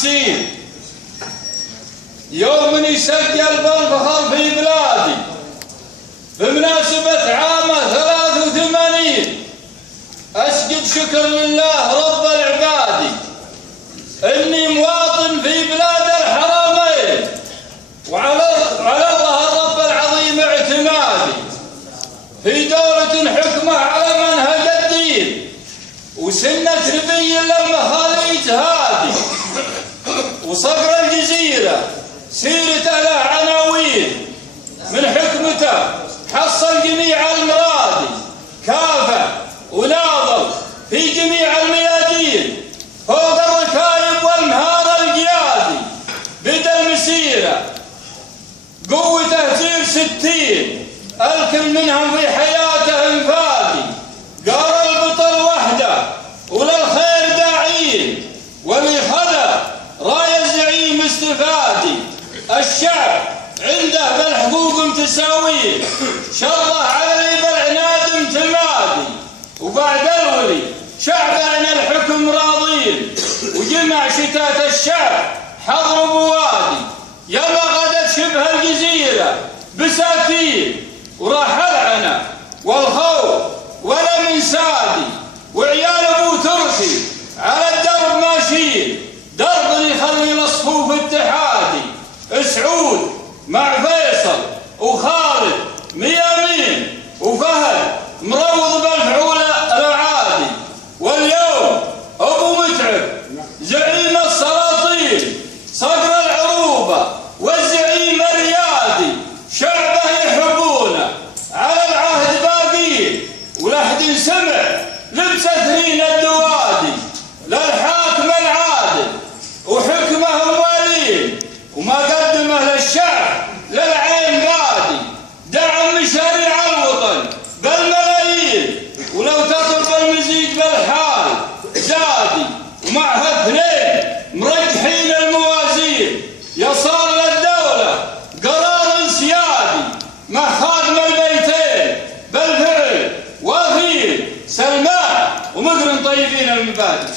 50 يوم يسجل بالفخر في بلادي بمناسبة عام 83 أسجد شكر لله رب العباد إني مواطن في بلاد الحرمين وعلى الله الرب العظيم اعتمادي في دولة حكمة على منهج الدين وسنة نبي للمخاليج هادي وصقر الجزيرة سيرته له عناوين من حكمته حصل جميع المرادي كافة وناضل في جميع الميادين فوق الركايب والمهار القيادي بدا المسيرة قوته تجيب 60 الكل منهم في حياته انفادي قال البطل وحده وللخير داعين واللي خذا راي الزعيم استفادي الشعب عنده بالحقوق متساوين شره على اللي بالعناد متمادي وبعد الولي شعب عن الحكم راضين وجمع شتات الشعب حضر بوادي يما غدت شبه الجزيرة بساتين وراح العنى والخوف ولا من سادي وعيال ابو تركي على الدرب ماشيين درب يخلي الصفوف اتحادي سعود مع فيصل وخالد ميامين وفهد مروض بالفعولة العادي واليوم ابو متعب زعيم السلاطين صقر العروبة والزعيم الريادي شعبه يحبونه على العهد باقين ولحد سمع لبسترين الدوادي للحاكم العادل وحكمه موالين وما قدمه للشعب للعين بادي دعم مشاريع الوطن بالملايين ولو تطلب المزيد بالحال زادي ومعها اثنين مرجحين الموازين يصار للدولة قرار سيادي مع خادم البيتين بالفعل وفيل سلمان ومقرن طيبين المبادئ.